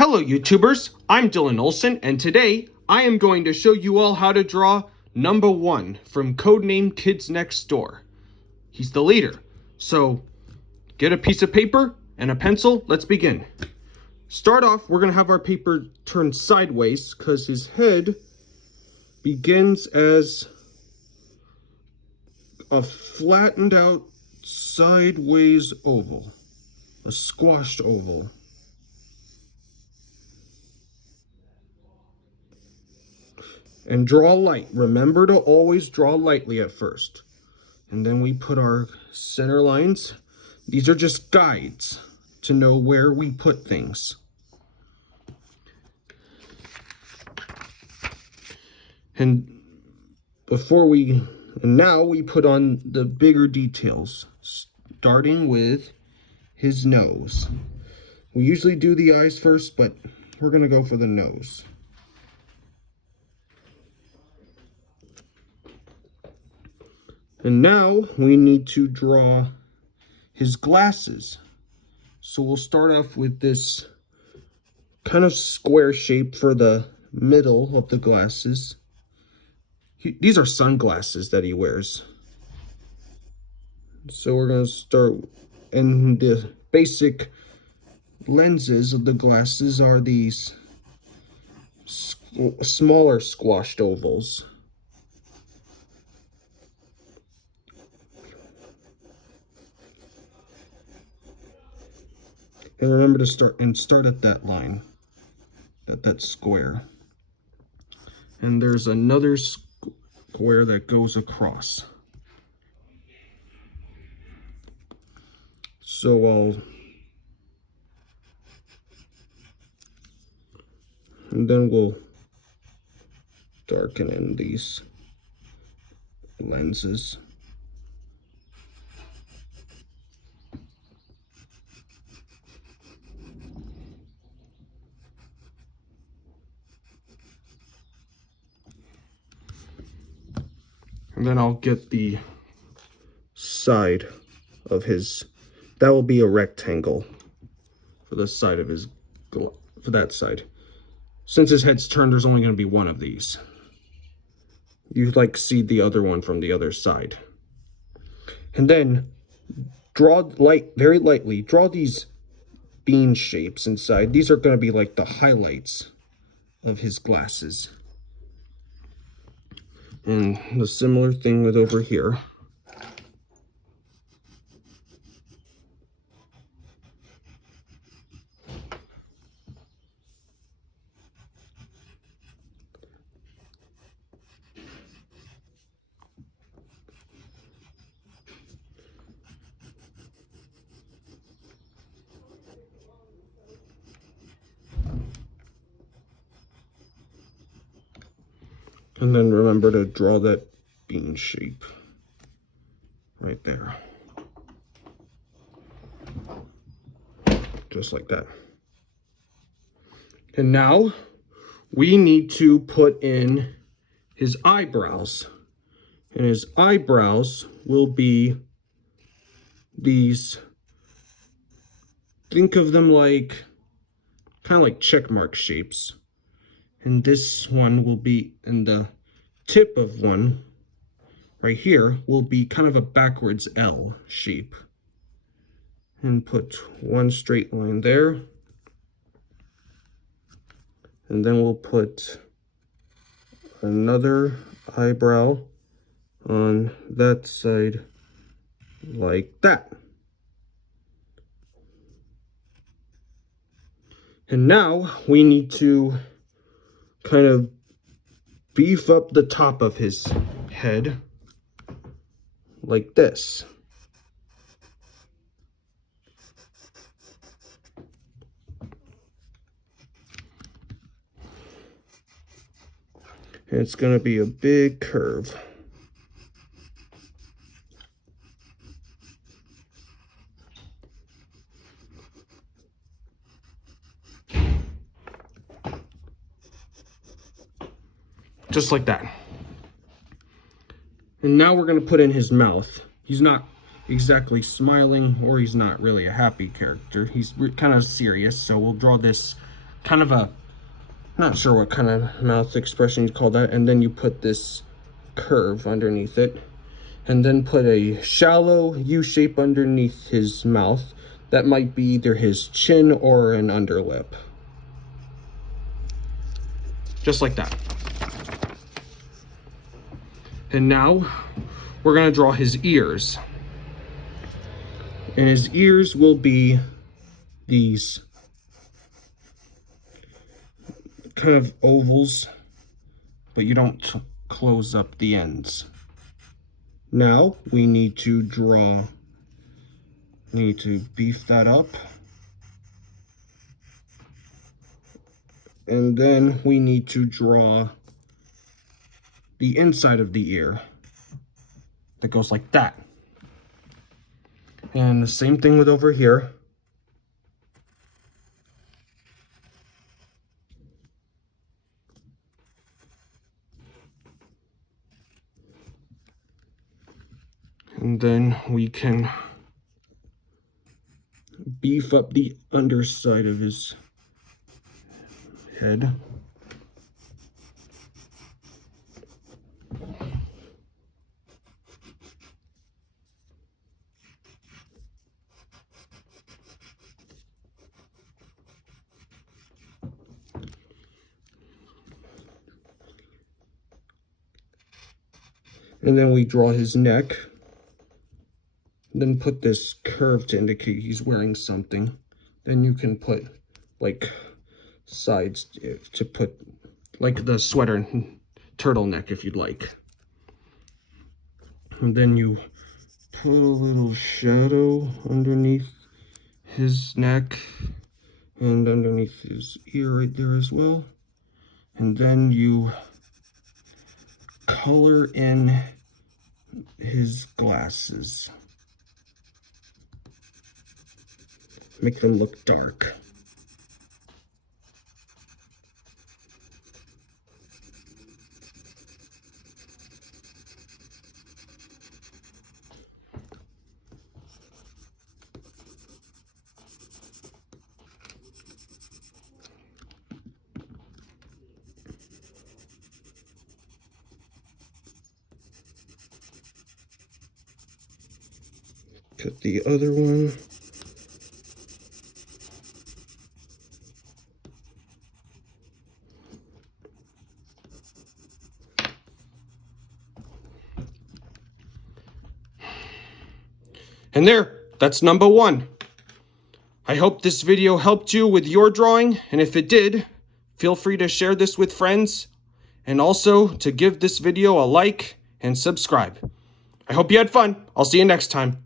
Hello YouTubers, I'm Dylan Olson, and today I am going to show you all how to draw Numbuh 1 from Codename Kids Next Door. He's the leader, so get a piece of paper and a pencil, let's begin. Start off, we're going to have our paper turned sideways because his head begins as a flattened out sideways oval, a squashed oval. And draw light. Remember to always draw lightly at first. And then we put our center lines. These are just guides to know where we put things. And now we put on the bigger details, starting with his nose. We usually do the eyes first, but we're going to go for the nose. And now we need to draw his glasses. So we'll start off with this kind of square shape for the middle of the glasses. These are sunglasses that he wears. So we're going to start, and the basic lenses of the glasses are these smaller squashed ovals. And remember to start at that line, at that square. And there's another square that goes across. And then we'll darken in these lenses. And then I'll get the side of his, that will be a rectangle for the side of his, for that side. Since his head's turned, there's only going to be one of these. You see the other one from the other side. And then draw very lightly, draw these bean shapes inside. These are going to be like the highlights of his glasses. And the similar thing with over here. And then remember to draw that bean shape right there. Just like that. And now we need to put in his eyebrows. And his eyebrows will be these, think of them like, kind of like check mark shapes. And this one will be, and the tip of one right here will be kind of a backwards L shape. And put one straight line there. And then we'll put another eyebrow on that side like that. And now we need to kind of beef up the top of his head like this. And it's going to be a big curve. Just like that. And now we're going to put in his mouth. He's not exactly smiling, or he's not really a happy character. He's kind of serious, so we'll draw this kind of a, not sure what kind of mouth expression you'd call that, and then you put this curve underneath it, and then put a shallow U shape underneath his mouth. That might be either his chin or an underlip. Just like that. And now we're gonna draw his ears. And his ears will be these kind of ovals, but you don't close up the ends. Now we need to beef that up. And then we need to draw the inside of the ear that goes like that. And the same thing with over here. And then we can beef up the underside of his head. And then we draw his neck. Then put this curve to indicate he's wearing something. Then you can put like sides to put like the sweater turtleneck if you'd like. And then you put a little shadow underneath his neck and underneath his ear right there as well. And then you color in his glasses. Make them look dark. Cut the other one. And there, that's number 1. I hope this video helped you with your drawing, and if it did, feel free to share this with friends, and also to give this video a like and subscribe. I hope you had fun. I'll see you next time.